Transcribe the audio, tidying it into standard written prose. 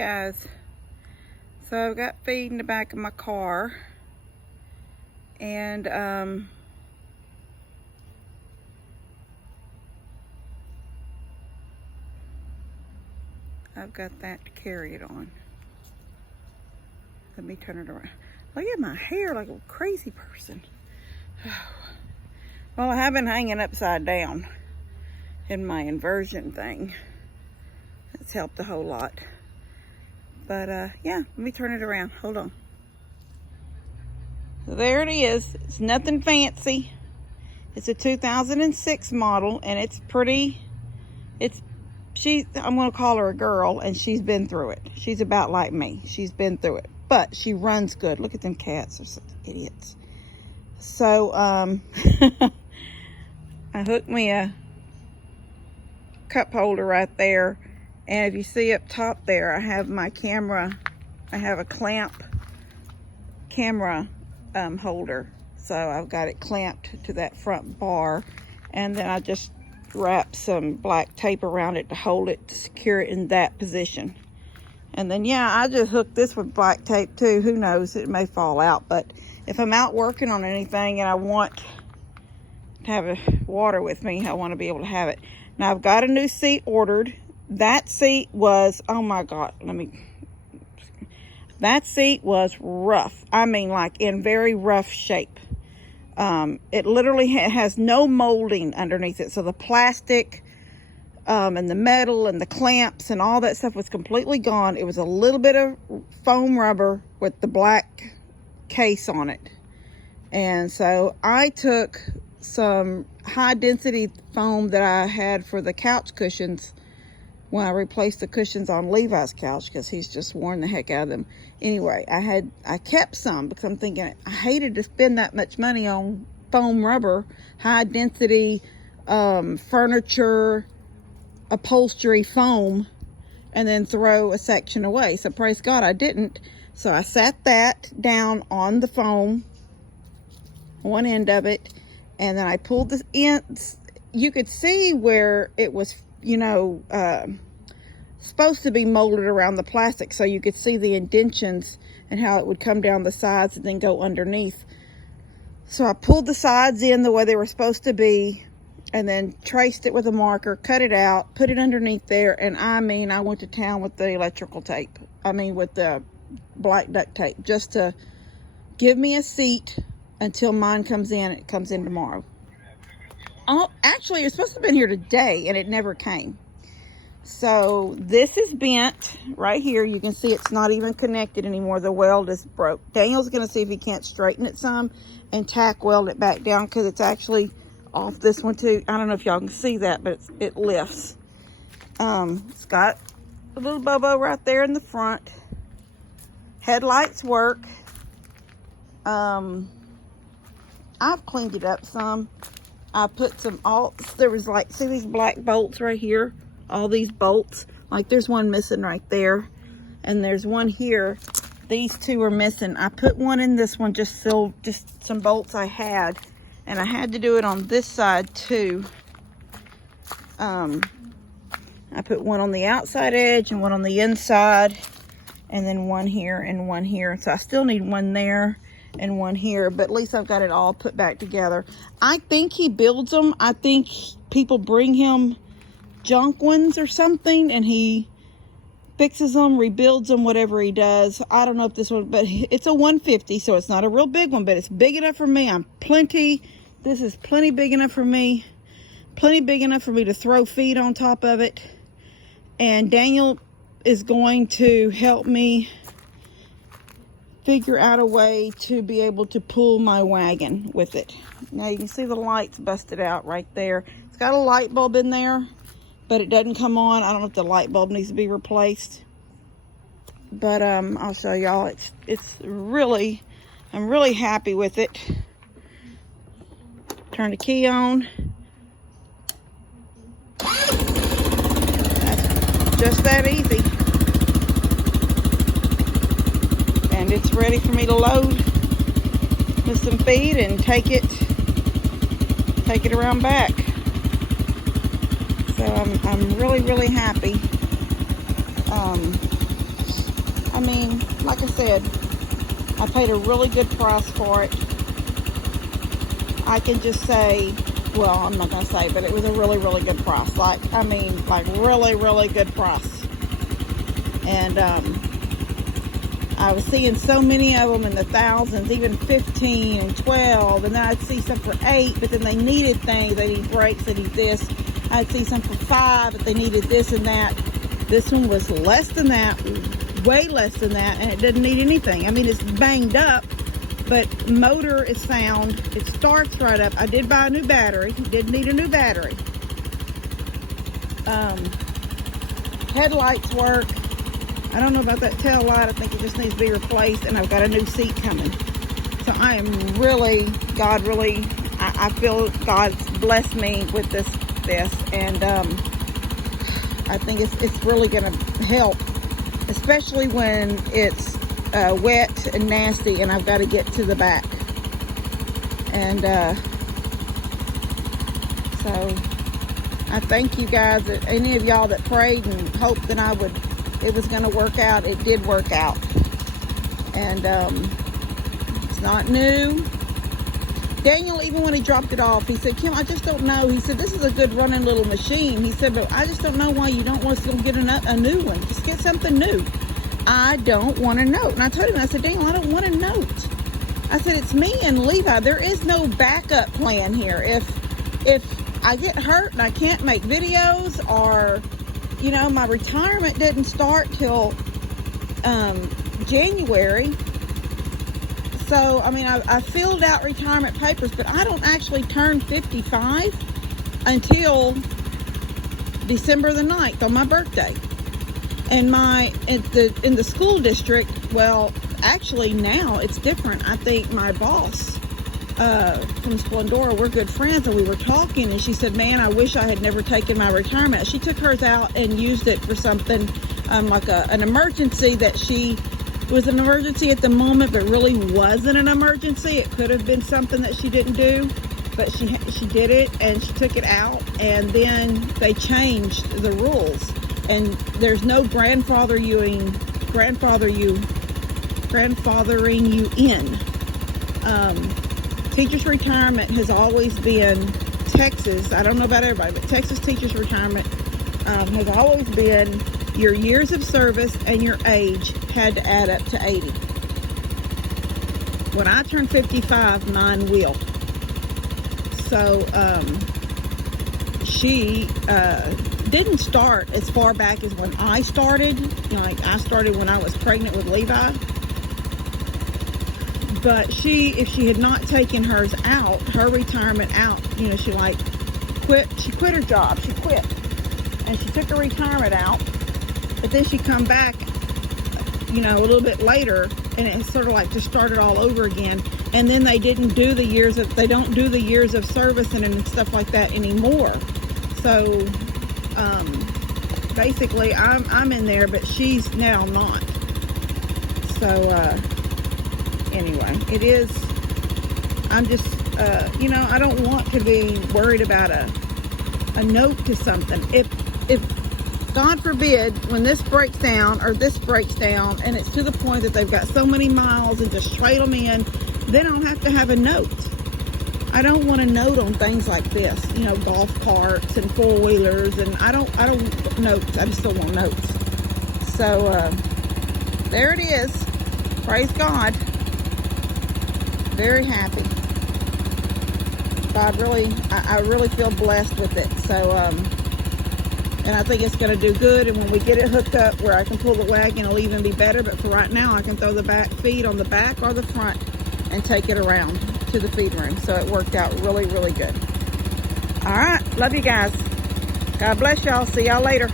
guys, so I've got feed in the back of my car, and I've got that to carry it on. Let me turn it around. Look at my hair like a crazy person. Well, I have been hanging upside down in my inversion thing. It's helped a whole lot. But yeah, let me turn it around. Hold on. So there it is. It's nothing fancy. It's a 2006 model, and it's pretty. I'm gonna call her a girl, and she's been through it. She's about like me. She's been through it, but she runs good. Look at them cats. They're such idiots. So I hooked me a cup holder right there. And if you see up top there, I have my camera. I have a clamp camera holder. So I've got it clamped to that front bar. And then I just wrap some black tape around it to hold it, to secure it in that position. And then, yeah, I just hooked this with black tape too. Who knows? It may fall out. But if I'm out working on anything and I want to have water with me, I want to be able to have it. Now, I've got a new seat ordered. That seat was, oh my God, that seat was rough. I mean, like in very rough shape. It literally has no molding underneath it. So the plastic and the metal and the clamps and all that stuff was completely gone. It was a little bit of foam rubber with the black case on it. And so I took some high density foam that I had for the couch cushions when I replaced the cushions on Levi's couch, because he's just worn the heck out of them. Anyway, I kept some because I'm thinking I hated to spend that much money on foam rubber, high density furniture upholstery foam, and then throw a section away. So praise God I didn't. So I sat that down on the foam, one end of it, and then I pulled the ends. You could see where it was, you know, supposed to be molded around the plastic, so you could see the indentions and how it would come down the sides and then go underneath. So I pulled the sides in the way they were supposed to be, and then traced it with a marker, cut it out, put it underneath there, and I mean, I went to town with the electrical tape. I mean, with the black duct tape, just to give me a seat until mine comes in. It comes in tomorrow. Oh, actually, it's supposed to have been here today, and it never came. So this is bent right here. You can see it's not even connected anymore. The weld is broke. Daniel's going to see if he can't straighten it some and tack weld it back down, because it's actually off this one too. I don't know if y'all can see that, but it lifts. It's got a little bobo right there in the front. Headlights work. I've cleaned it up some. I put some there was like, see these black bolts right here? All these bolts. Like there's one missing right there. And there's one here. These two are missing. I put one in this one, just some bolts I had. And I had to do it on this side too. I put one on the outside edge and one on the inside. And then one here and one here. So I still need one there and one here, but at least I've got it all put back together. I think he builds them. I think people bring him junk ones or something, and he fixes them, rebuilds them, whatever he does. I don't know if this one, but it's a 150, so it's not a real big one, but it's big enough for me. This is plenty big enough for me. Plenty big enough for me to throw feed on top of it. And Daniel is going to help me figure out a way to be able to pull my wagon with it. Now you can see the lights busted out right there. It's got a light bulb in there, but it doesn't come on. I don't know if the light bulb needs to be replaced, but I'll show y'all. It's really, I'm really happy with it. Turn the key on. That's just that easy. And it's ready for me to load with some feed and take it around back. So I'm really, really happy. I mean, like I said, I paid a really good price for it. I can just say, well, I'm not going to say, but it was a really, really good price. Like, I mean, like really, really good price. And I was seeing so many of them in the thousands, even 15 and 12. And then I'd see some for 8, but then they needed things. They need brakes, they need this. I'd see some for 5, but they needed this and that. This one was less than that, way less than that, and it didn't need anything. I mean, it's banged up, but motor is sound. It starts right up. I did buy a new battery. Did need a new battery. Headlights work. I don't know about that tail light. I think it just needs to be replaced, and I've got a new seat coming. So I am really, God really, I feel God's blessed me with this, and I think it's really going to help, especially when it's wet and nasty, and I've got to get to the back. And so I thank you guys, any of y'all that prayed and hoped that it was going to work out. It did work out. And it's not new. Daniel, even when he dropped it off, he said, Kim, I just don't know. He said, this is a good running little machine. He said, but I just don't know why you don't want us to get a new one. Just get something new. I don't want a note. And I told him, I said, Daniel, I don't want a note. I said, it's me and Levi. There is no backup plan here. If I get hurt and I can't make videos, or, you know, my retirement didn't start till January. So, I mean, I filled out retirement papers, but I don't actually turn 55 until December the 9th on my birthday. And in the school district, well, actually now it's different. I think my boss from Splendora, we're good friends, and we were talking, and she said, man, I wish I had never taken my retirement. She took hers out and used it for something like an emergency that was an emergency at the moment, but really wasn't an emergency. It could have been something that she didn't do, but she did it, and she took it out, and then they changed the rules, and there's no grandfathering you in. Teachers retirement has always been Texas. I don't know about everybody, but Texas teachers retirement has always been your years of service and your age had to add up to 80. When I turn 55, mine will. So she didn't start as far back as when I started. Like, I started when I was pregnant with Levi. But if she had not taken hers out, her retirement out, you know, she quit her job. She quit. And she took her retirement out. But then she come back, you know, a little bit later, and it sort of like just started all over again. And then they don't do the years of service and stuff like that anymore. So basically I'm in there, but she's now not. So anyway, I'm just you know, I don't want to be worried about a note to something. If God forbid, when this breaks down, and it's to the point that they've got so many miles and just trade them in, then I'll have to have a note. I don't want a note on things like this, you know, golf carts and four-wheelers, and I don't notes. I just don't want notes. So there it is. Praise God. Very happy. God really, I really feel blessed with it. So and I think it's going to do good, and when we get it hooked up where I can pull the wagon, it'll even be better. But for right now, I can throw the back feed on the back or the front and take it around to the feed room. So it worked out really, really good. All right. Love you guys. God bless y'all. See y'all later.